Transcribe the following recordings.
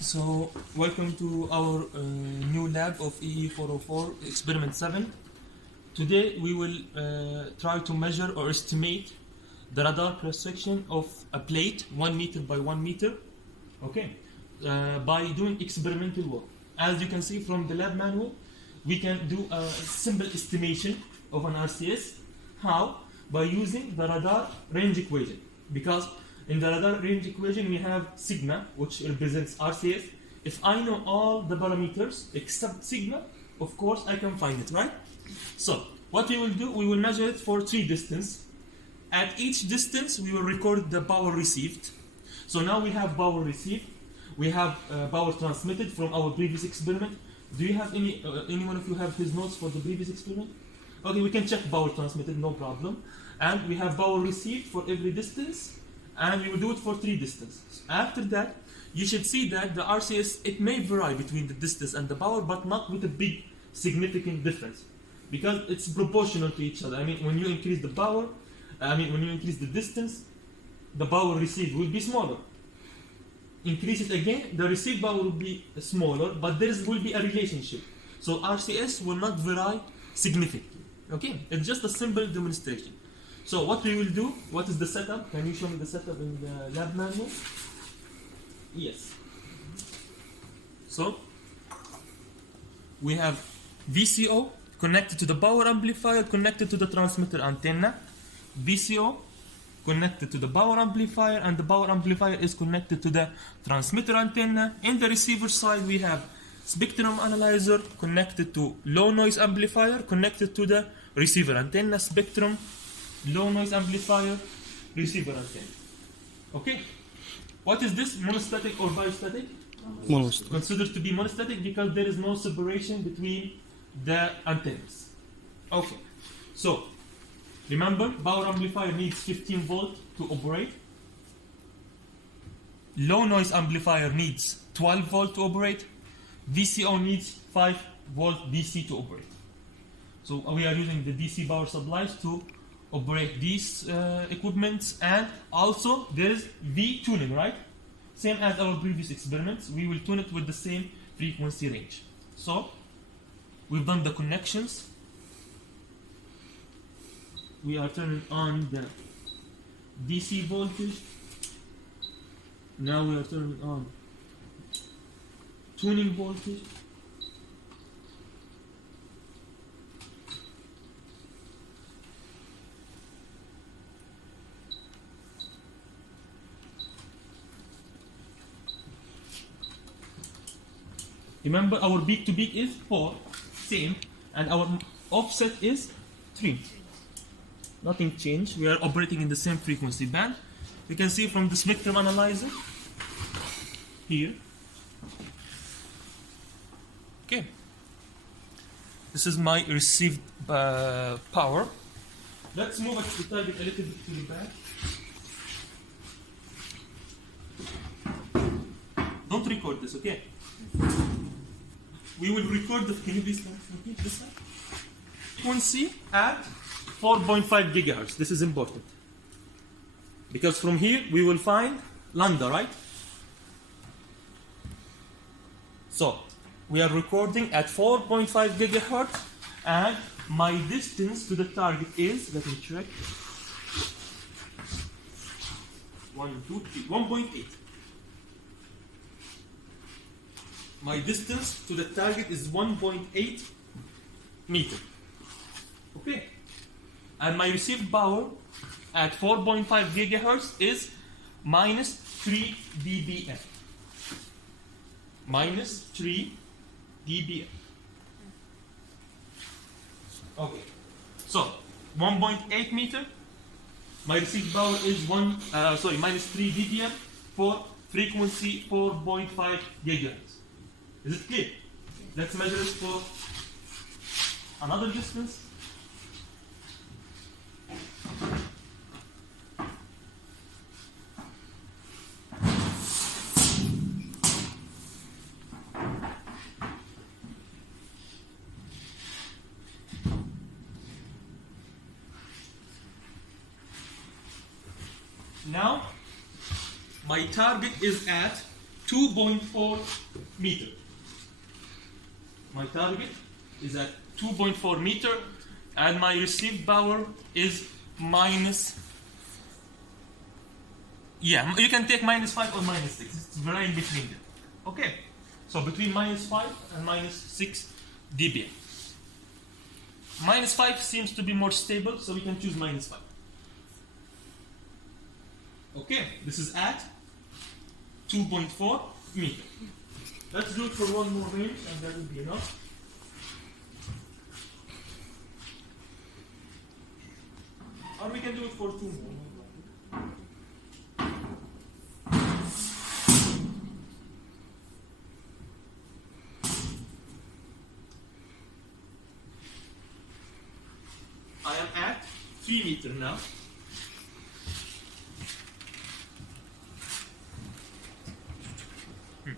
So, welcome to our new lab of EE404 Experiment 7. Today we will try to measure or estimate the radar cross-section of a plate 1 meter by 1 meter, okay, by doing experimental work. As you can see from the lab manual, we can do a simple estimation of an RCS. How? By using the radar range equation. Because in the radar range equation we have sigma, which represents RCS. If I know all the parameters except sigma, of course I can find it, right? So what we will do, we will measure it for 3 distance. At each distance we will record the power received. So now we have power received, we have power transmitted from our previous experiment. Do you have anyone of you have his notes for the previous experiment? Okay, we can check power transmitted, no problem. And we have power received for every distance, and we will do it for 3 distances. After that, you should see that the RCS, it may vary between the distance and the power, but not with a big significant difference, because it's proportional to each other. I mean, when you increase the power, when you increase the distance, the power received will be smaller. Increase it again, the received power will be smaller, but there will be a relationship. So RCS will not vary significantly. Okay, it's just a simple demonstration. So what we will do, what is the setup? Can you show me the setup in the lab manual? Yes. So we have VCO connected to the power amplifier, connected to the transmitter antenna. VCO connected to the power amplifier, and the power amplifier is connected to the transmitter antenna. In the receiver side we have spectrum analyzer connected to low noise amplifier, connected to the receiver antenna. Spectrum, low noise amplifier, receiver antenna. Okay, what is this, monostatic or biostatic? Monostatic. Considered to be monostatic because there is no separation between the antennas. Okay, so remember, power amplifier needs 15 volt to operate. Low noise amplifier needs 12 volt to operate. VCO needs 5 volt DC to operate. So we are using the DC power supplies to operate these equipments, and also there is V tuning, right? Same as our previous experiments, we will tune it with the same frequency range. So we've done the connections. We are turning on the DC voltage. Now we are turning on tuning voltage. Remember, our peak to peak is 4, same, and our offset is 3. Nothing changed. We are operating in the same frequency band. You can see from the spectrum analyzer here. Okay, this is my received power. Let's move the target a little bit to the back. Don't record this, okay? We will record the, can you please repeat this one? Frequency at 4.5 gigahertz. This is important, because from here we will find lambda, right? So we are recording at 4.5 gigahertz, and my distance to the target is, let me check, 1.8. My distance to the target is 1.8 meter. Okay, and my received power at 4.5 gigahertz is minus 3 dBm. Minus 3 dBm. Okay, so 1.8 meter. My received power is minus 3 dBm for frequency 4.5 gigahertz. Is it clear? Let's measure it for another distance. Now, my target is at 2.4 meter. My target is at 2.4 meter, and my received power is minus. Yeah, you can take -5 or -6. It's very in between them. Okay, so between -5 and -6 dBm. -5 seems to be more stable, so we can choose -5. Okay, this is at 2.4 meter. Let's do it for one more range, and that will be enough. Or we can do it for 2 more. I am at 3 meter now.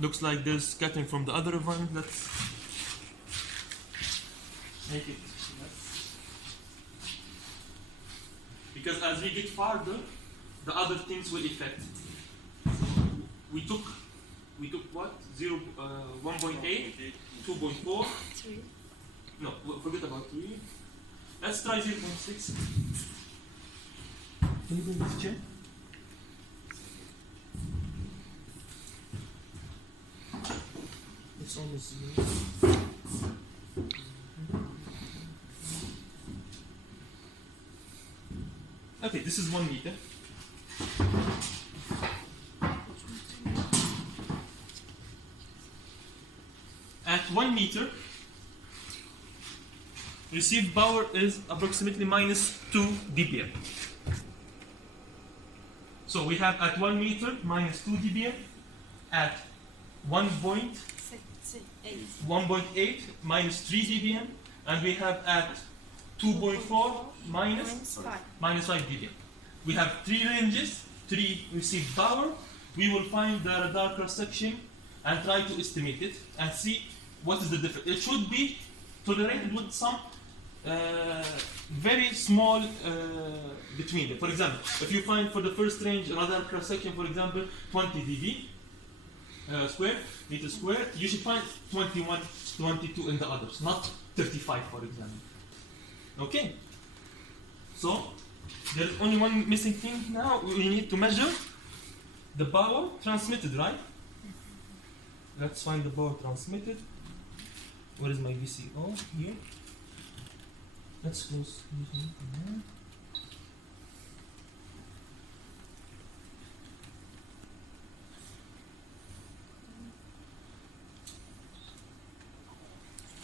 Looks like there's scattering from the other one. Let's make it less. Because as we get farther, the other things will affect. So we took what? 1.8, 2.4. 3. No, forget about 3. Let's try 0.6. Can you bring this chair? It's almost 0. Okay, this is 1 meter. At 1 meter, received power is approximately -2 dBm. So we have at 1 meter -2 dBm, at 1.8 -3 dBm, and we have at 2.4 -5 dBm. We have 3 ranges, 3 received power. We will find the radar cross section and try to estimate it and see what is the difference. It should be tolerated with some very small between them. For example, if you find for the first range radar cross section, for example, 20 dB meter square, you should find 21, 22 in the others, not 35, for example. Okay. So there's only one missing thing now. We need to measure the power transmitted, right? Let's find the power transmitted. Where is my VCO? Here. Let's close.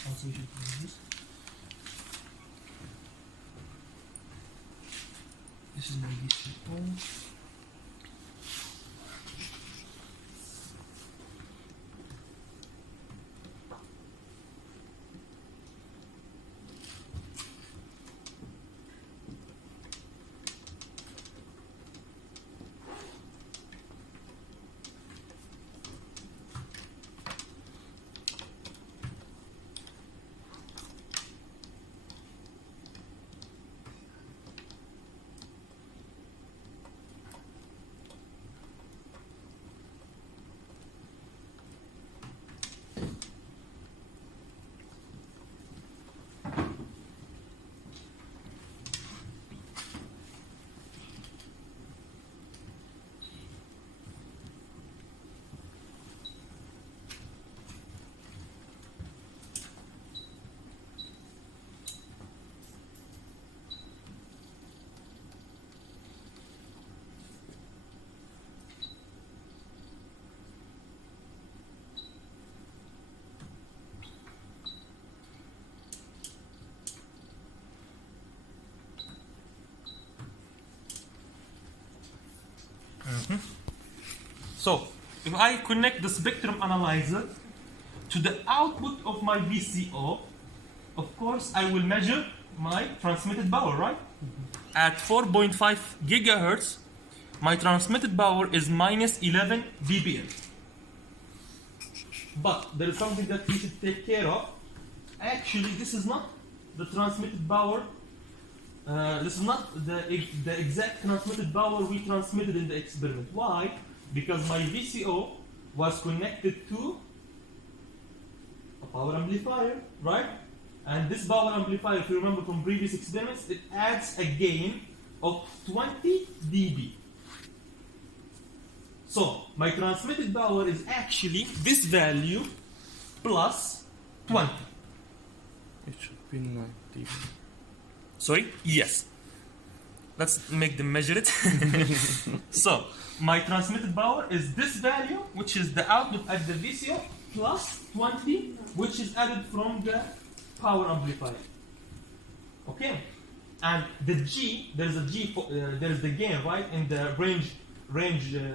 Also, we should close this. This is my VCO. So, if I connect the spectrum analyzer to the output of my VCO, of course I will measure my transmitted power, right? At 4.5 gigahertz, my transmitted power is -11 dBm. But there is something that we should take care of. Actually, this is not the transmitted power. This is not the exact transmitted power we transmitted in the experiment. Why? Because my VCO was connected to a power amplifier, right? And this power amplifier, if you remember from previous experiments, it adds a gain of 20 dB. So my transmitted power is actually this value plus 20. It should be 90. Sorry? Yes. Let's make them measure it. So my transmitted power is this value, which is the output at the VCO, plus 20, which is added from the power amplifier. Okay? And the G, there is a G, there is the gain, right, in the range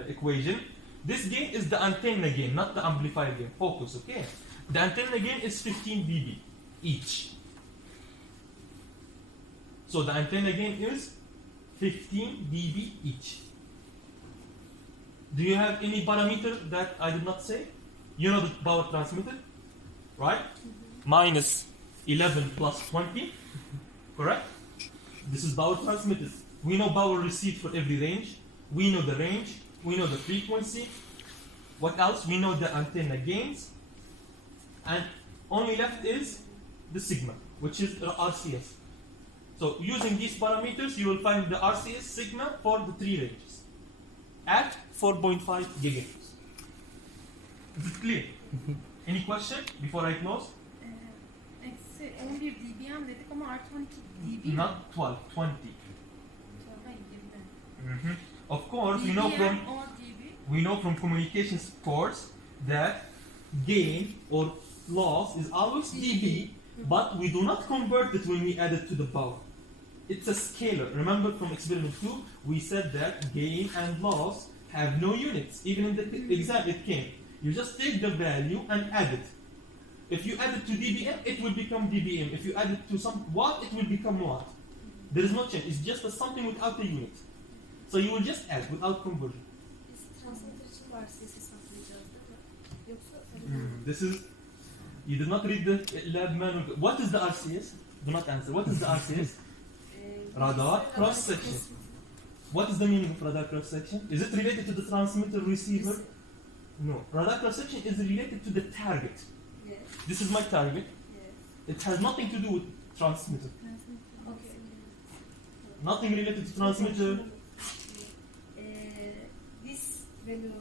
equation. This gain is the antenna gain, not the amplifier gain. Focus, okay? The antenna gain is 15 dB each. So the antenna gain is 15 dB each. Do you have any parameter that I did not say? You know the power transmitted, right? Minus 11 plus 20, correct? This is power transmitted. We know power received for every range. We know the range. We know the frequency. What else? We know the antenna gains. And only left is the sigma, which is the RCS. So using these parameters, you will find the RCS sigma for the three ranges at 4.5 gigahertz. Is it clear? Any question before I close? Eksi 11 dBm dedik ama artı 12 dB mi? Not 12, 20. Hayır, 20'den. Of course, dBm we or dB. know from communications course that gain or loss is always dB, but we do not convert it when we add it to the power. It's a scalar. Remember from experiment 2, we said that gain and loss have no units. Even in the exam it came. You just take the value and add it. If you add it to dBm, it will become dBm. If you add it to some watt, it will become watt. There is no change. It's just a something without a unit. So you will just add without conversion. Biz transmitter için var ses hesaplayacağız değil mi? Yoksa This is, you did not read the lab manual. What is the RCS? Do not answer. What is the RCS? Radar cross section. What is the meaning of radar cross section? Is it related to the transmitter receiver? No. Radar cross section is related to the target. Yes. This is my target. Yes. It has nothing to do with transmitter. Okay. Nothing related to transmitter. This value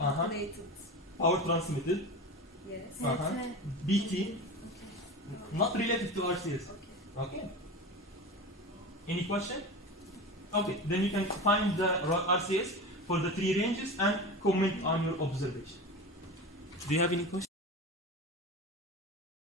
Uh-huh. calculated. Power transmitted. Yes. Uh-huh. BT. Not related to RCS. Okay. Okay. Any question? Okay, then you can find the RCS for the three ranges and comment on your observation. Do you have any questions?